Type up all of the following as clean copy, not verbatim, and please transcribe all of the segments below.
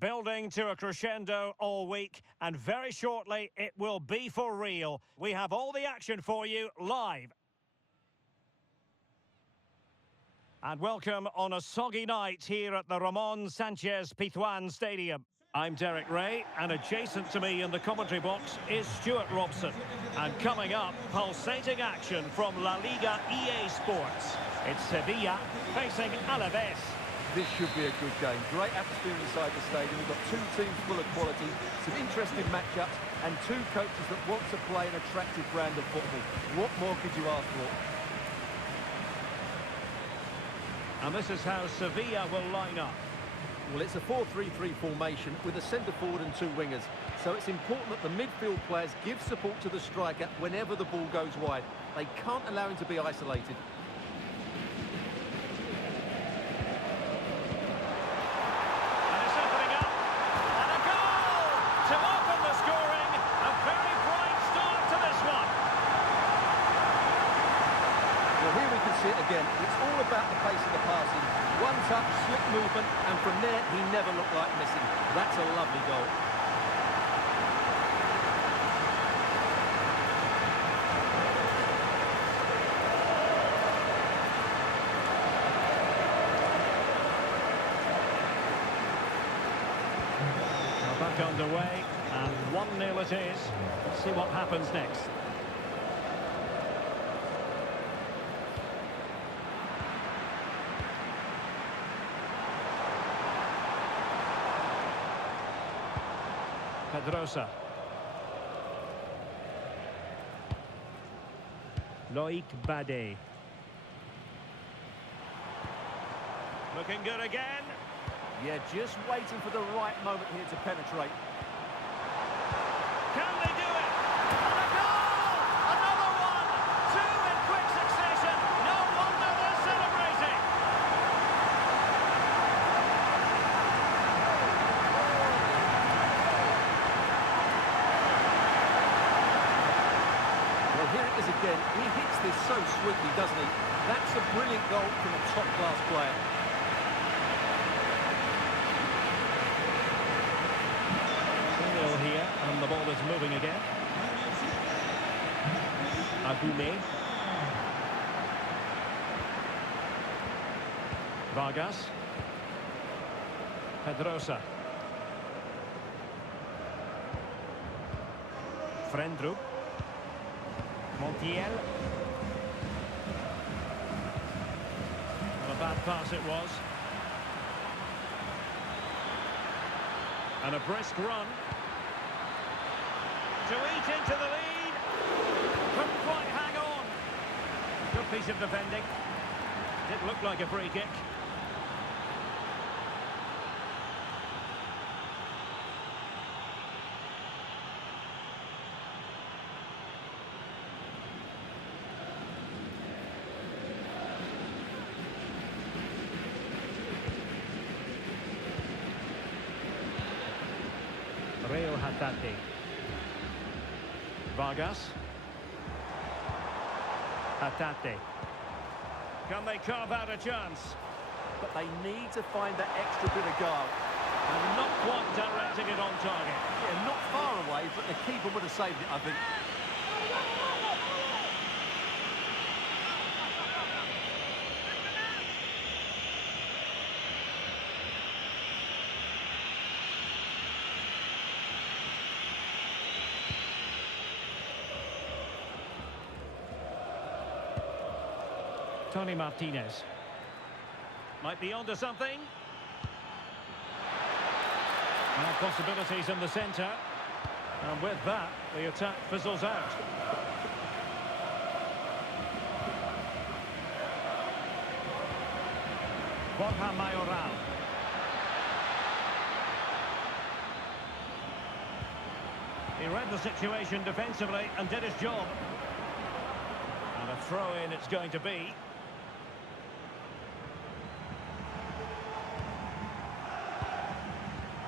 building to a crescendo all week, and very shortly it will be for real. We have all the action for you live. And welcome on a soggy night here at the Ramon Sanchez Pizjuan Stadium. I'm Derek Ray, and adjacent to me in the commentary box is Stuart Robson. And coming up, pulsating action from La Liga EA Sports. It's Sevilla facing Alaves. This should be a good game. Great atmosphere inside the stadium. We've got two teams full of quality, some interesting matchups, and two coaches that want to play an attractive brand of football. What more could you ask for? And this is how Sevilla will line up. Well, it's a 4-3-3 formation with a centre forward and two wingers. So it's important that the midfield players give support to the striker whenever the ball goes wide. They can't allow him to be isolated. And it's opening up. And a goal to open the scoring. A very bright start to this one. Well, here we can see it again. It's all about the pace of the passing. One touch, slick movement, and from there, he never looked like missing. That's a lovely goal. Now back underway, and 1-0 it is. Let's see what happens next. Pedrosa. Loic Bade. Looking good again. Yeah, just waiting for the right moment here to penetrate. Can they do it? And a goal! Another one! Two in quick succession. No wonder they're celebrating. Well, here it is again. He hits this so sweetly, doesn't he? That's a brilliant goal from a top-class player. 2-0 here, and the ball is moving again. Agume. Vargas. Pedrosa. Frendrup. Montiel. What a bad pass it was. And a brisk run. To eat into the lead. Couldn't quite hang on. Good piece of defending. Did look like a free kick. Real Hatate. Vargas. Hatate. Can they carve out a chance? But they need to find that extra bit of guile. And not quite directing it on target. Yeah, not far away, but the keeper would have saved it, I think. Tony Martinez. Might be onto something. Now possibilities in the centre. And with that, the attack fizzles out. Borja Mayoral. He read the situation defensively and did his job. And a throw-in it's going to be.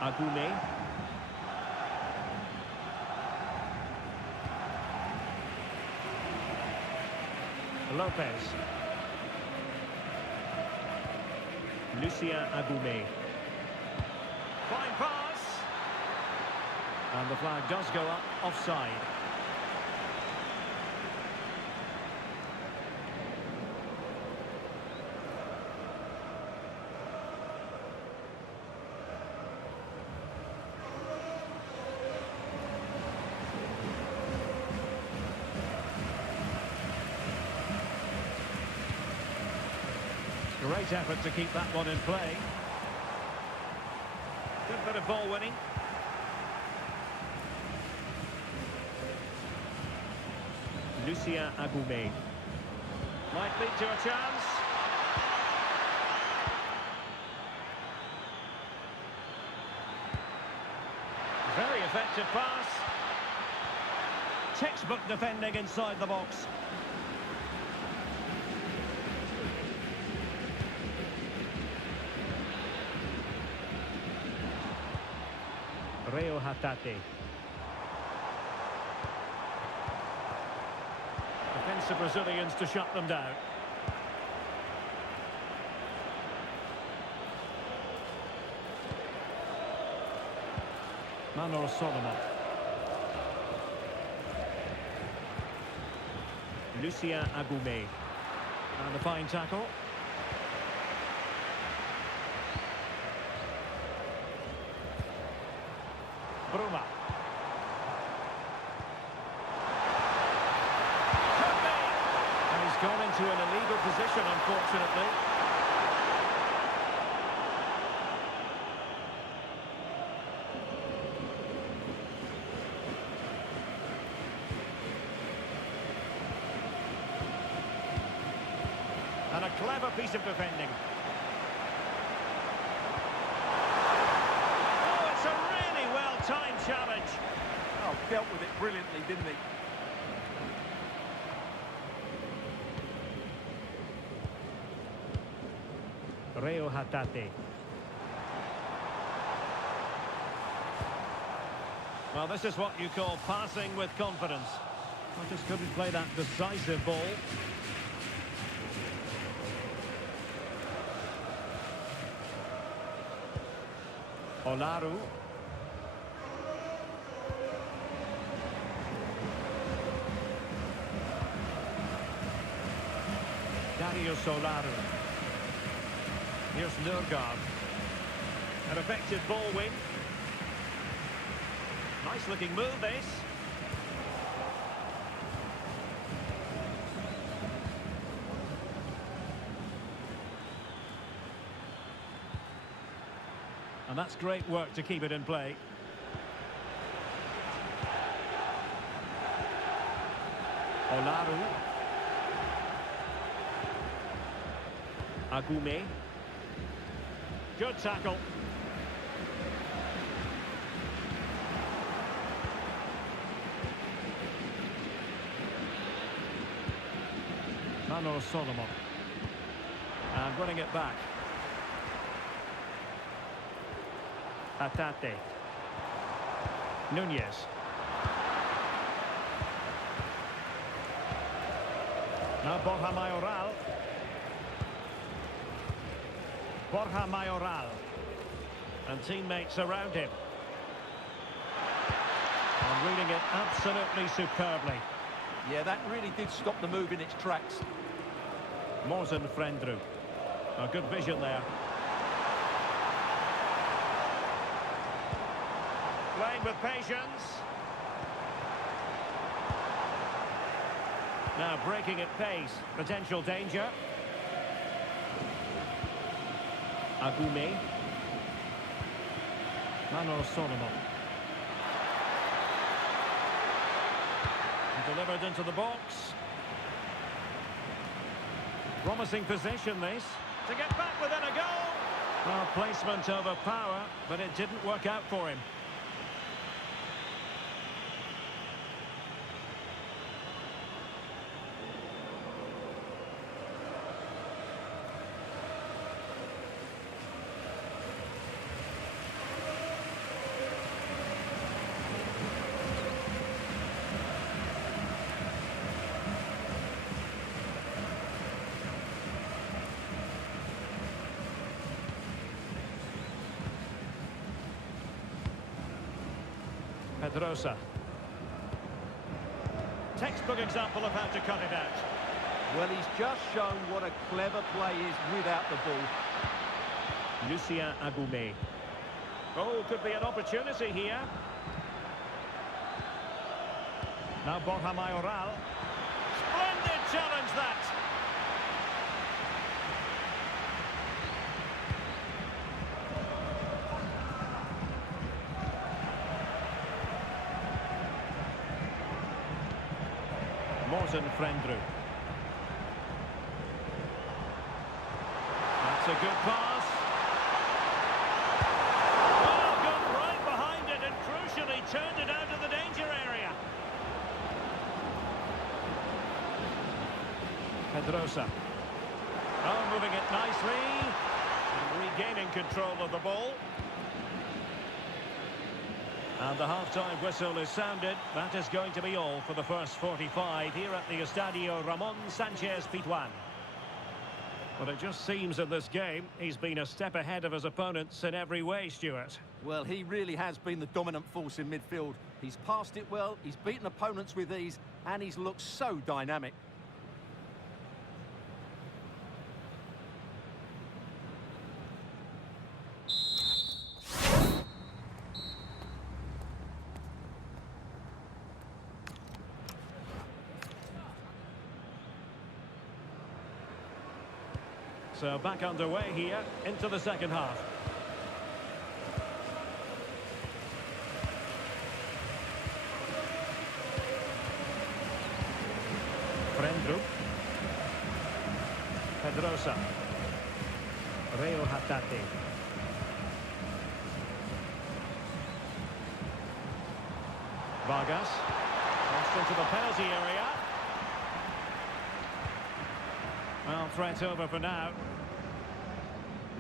Agume. Lopez. Lucien Agume. Fine pass. And the flag does go up offside. Great effort to keep that one in play. Good bit of ball winning. Lucien Agoumé. Might lead to a chance. Very effective pass. Textbook defending inside the box. Reo Hatate. Defensive Brazilians to shut them down. Manor Solomon. Lucien Agoumé. And a fine tackle. Bruma. And he's gone into an illegal position, unfortunately. And a clever piece of defending. Time challenge. Oh, dealt with it brilliantly, didn't he? Reo Hatate. Well, this is what you call passing with confidence. I just couldn't play that decisive ball. Olaru. Dario Solaru. Here's Nurgard. An effective ball win. Nice looking move, this. And that's great work to keep it in play. Olaru. Agoumé. Good tackle. Manor Solomon. And winning it back. Hatate. Nunez. Now Borja Mayoral. Borja Mayoral. And teammates around him. And reading it absolutely superbly. Yeah, that really did stop the move in its tracks. Mozen Frendru. A good vision there. Playing with patience. Now breaking at pace. Potential danger. Agoumé. Manor Solomon. Delivered into the box. Promising position, this. To get back within a goal. Well, placement over power, but it didn't work out for him. Pedrosa. Textbook example of how to cut it out. Well, he's just shown what a clever play is without the ball. Lucien Agoumé. Oh, could be an opportunity here. Now Borja Mayoral. Splendid challenge, that. Morten Frendru. That's a good pass. Oh, gone right behind it and crucially turned it out of the danger area. Pedrosa. Oh, moving it nicely. And regaining control of the ball. And the half-time whistle is sounded. That is going to be all for the first 45 here at the Estadio Ramon Sanchez Pizjuán. But it just seems in this game he's been a step ahead of his opponents in every way, Stuart. Well, he really has been the dominant force in midfield. He's passed it well, he's beaten opponents with ease, and he's looked so dynamic. So back underway here into the second half. Frendru. Pedrosa. Reo Hatate. Vargas. Crossed into the penalty area. Well, threat over for now.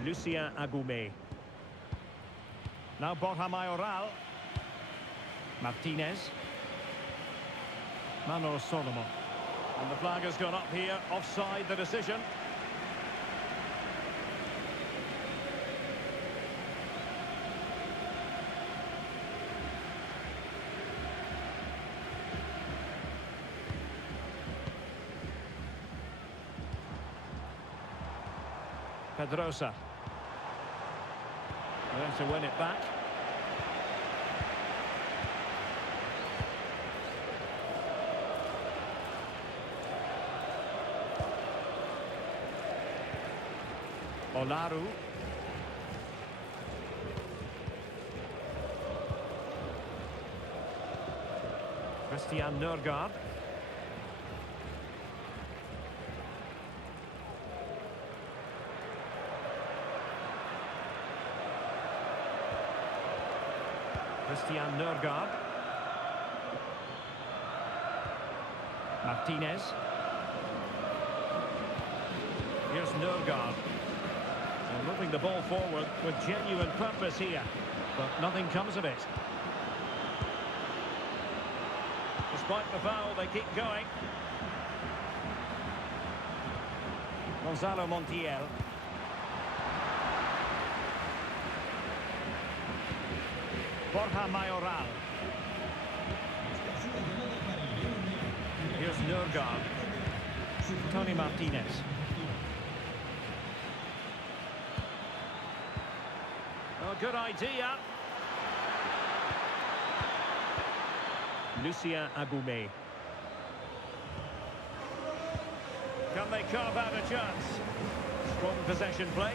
Lucien Agoumé. Now Borja Mayoral. Martinez. Manor Solomon. And the flag has gone up here, offside the decision. Pedrosa. There to win it back. Olaru. Christian Nørgaard. Christian Nørgaard. Martinez. Here's Nørgaard. And moving the ball forward with genuine purpose here. But nothing comes of it. Despite the foul, they keep going. Gonzalo Montiel. Borja Mayoral. Here's Nørgaard. Tony Martinez. Oh, good idea. Lucien Agoumé. Can they carve out a chance? Strong possession play.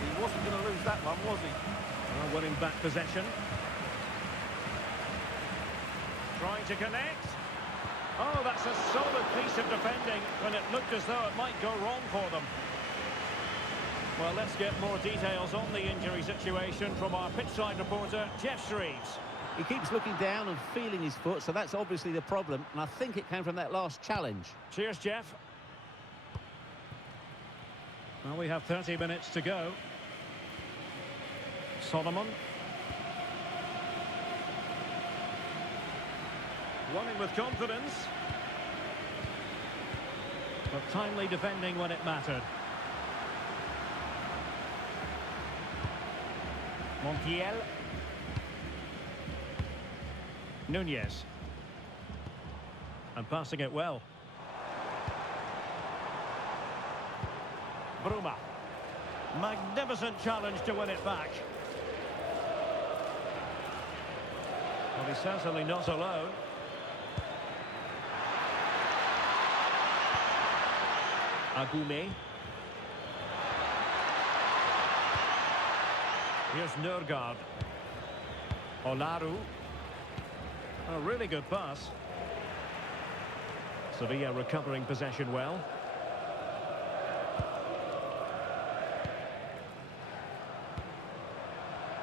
He wasn't going to lose that one, was he? Well, winning back possession. Trying to connect. Oh, that's a solid piece of defending when it looked as though it might go wrong for them. Well, let's get more details on the injury situation from our pitchside reporter, Jeff Shreves. He keeps looking down and feeling his foot, so that's obviously the problem, and I think it came from that last challenge. Cheers, Jeff. Well, we have 30 minutes to go. Solomon. Running with confidence. But timely defending when it mattered. Montiel. Nunez. And passing it well. Bruma. Magnificent challenge to win it back. Well, he's certainly not alone. Agume. Here's Nørgaard. Olaru. A really good pass. Sevilla recovering possession well.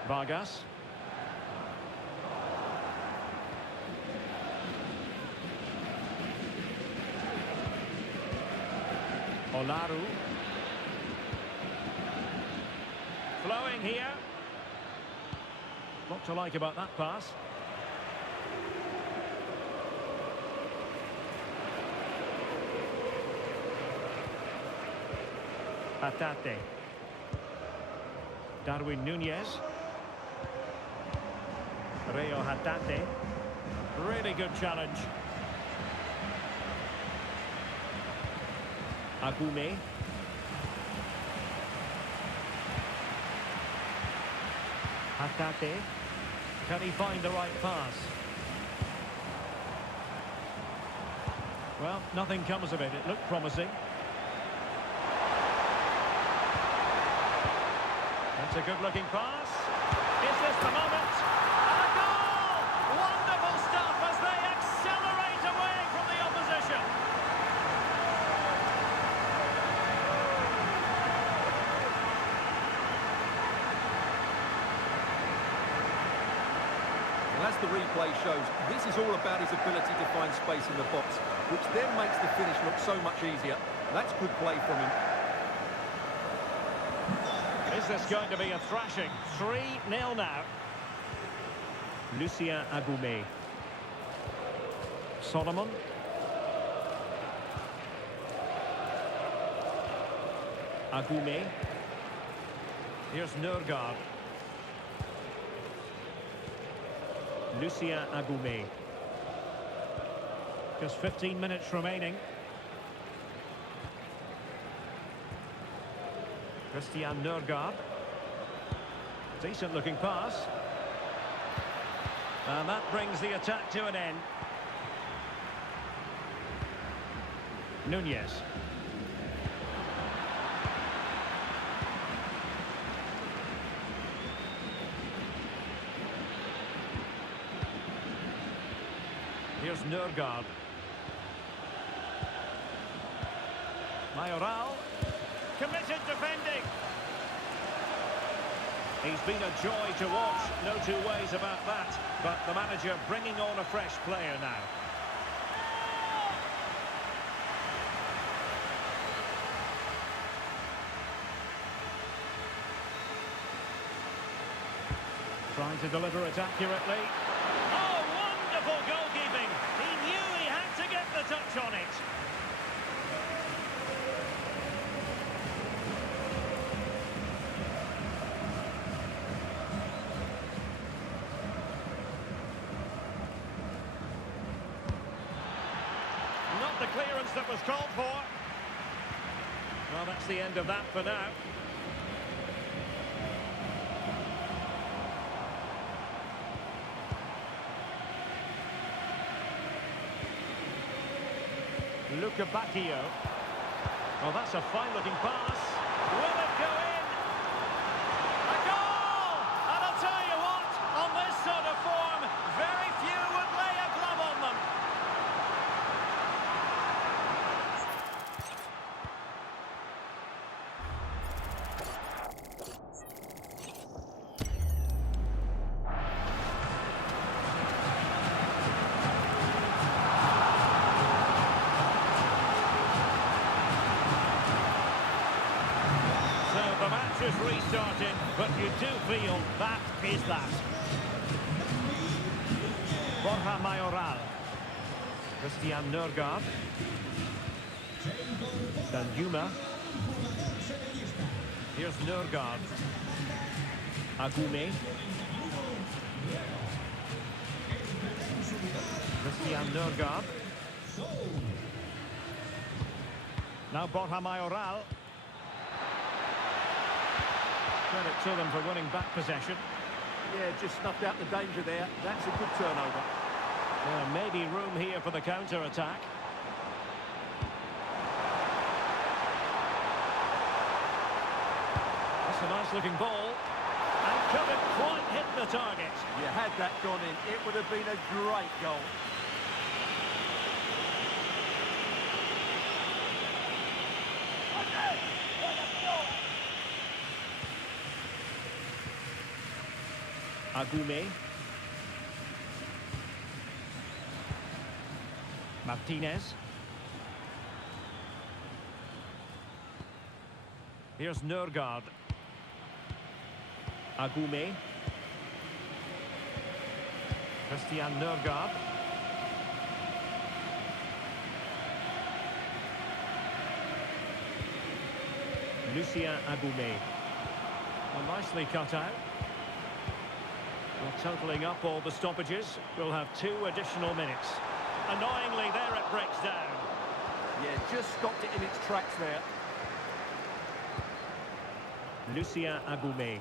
Vargas. Olaru. Flowing here. What to like about that pass? Hatate. Darwin Nunez. Reo Hatate. Really good challenge. Agume. Hatate. Can he find the right pass? Well, nothing comes of it. It looked promising. That's a good-looking pass. Is this the moment? And a goal! Wonderful stuff as they accelerate away from the opposition. Well, as the replay shows, this is all about his ability to find space in the box, which then makes the finish look so much easier. That's good play from him. Is this going to be a thrashing? 3-0 now. Lucien Agume. Solomon. Agume. Here's Nørgaard. Lucien Agume. Just 15 minutes remaining. Christian Nørgaard. Decent looking pass. And that brings the attack to an end. Nunez. Here's Nørgaard. Mayoral. Committed defending. He's been a joy to watch, no two ways about that. But the manager bringing on a fresh player now. Trying to deliver it accurately. Oh, wonderful goalkeeping. He knew he had to get the touch on it. Not the clearance that was called for. Well, that's the end of that for now. Luca Bacchio. Well, that's a fine-looking pass. Will it go in? A goal! And I'll tell you what, on this sort of form, very few would lay a glove on them. Is restarting, but you do feel that is that. Borja Mayoral. Christian Nørgaard. Danjuma. Here's Nørgaard. Agume. Christian Nørgaard. Now Borja Mayoral. Credit to them for winning back possession. Yeah, just snuffed out the danger there. That's a good turnover. Maybe room here for the counter-attack. That's a nice-looking ball. And couldn't quite hit the target. You had that gone in, it would have been a great goal. Agume. Martinez. Here's Nørgaard. Agume. Christian Nørgaard. Lucien Agume. Well, nicely cut out. Well, totalling up all the stoppages, we'll have 2 additional minutes. Annoyingly, there it breaks down. Yeah, just stopped it in its tracks there. Lucien Agume.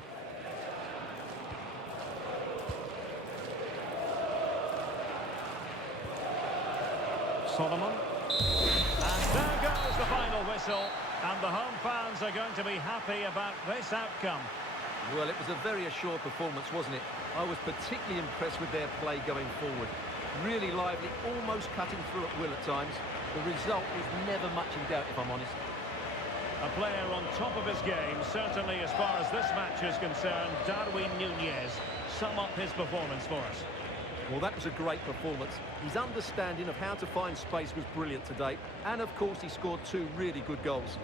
Solomon. And there goes the final whistle. And the home fans are going to be happy about this outcome. Well, it was a very assured performance, wasn't it? I was particularly impressed with their play going forward. Really lively, almost cutting through at will at times. The result was never much in doubt, if I'm honest. A player on top of his game, certainly as far as this match is concerned. Darwin Núñez, sum up his performance for us. Well, that was a great performance. His understanding of how to find space was brilliant today. And, of course, he scored 2 really good goals.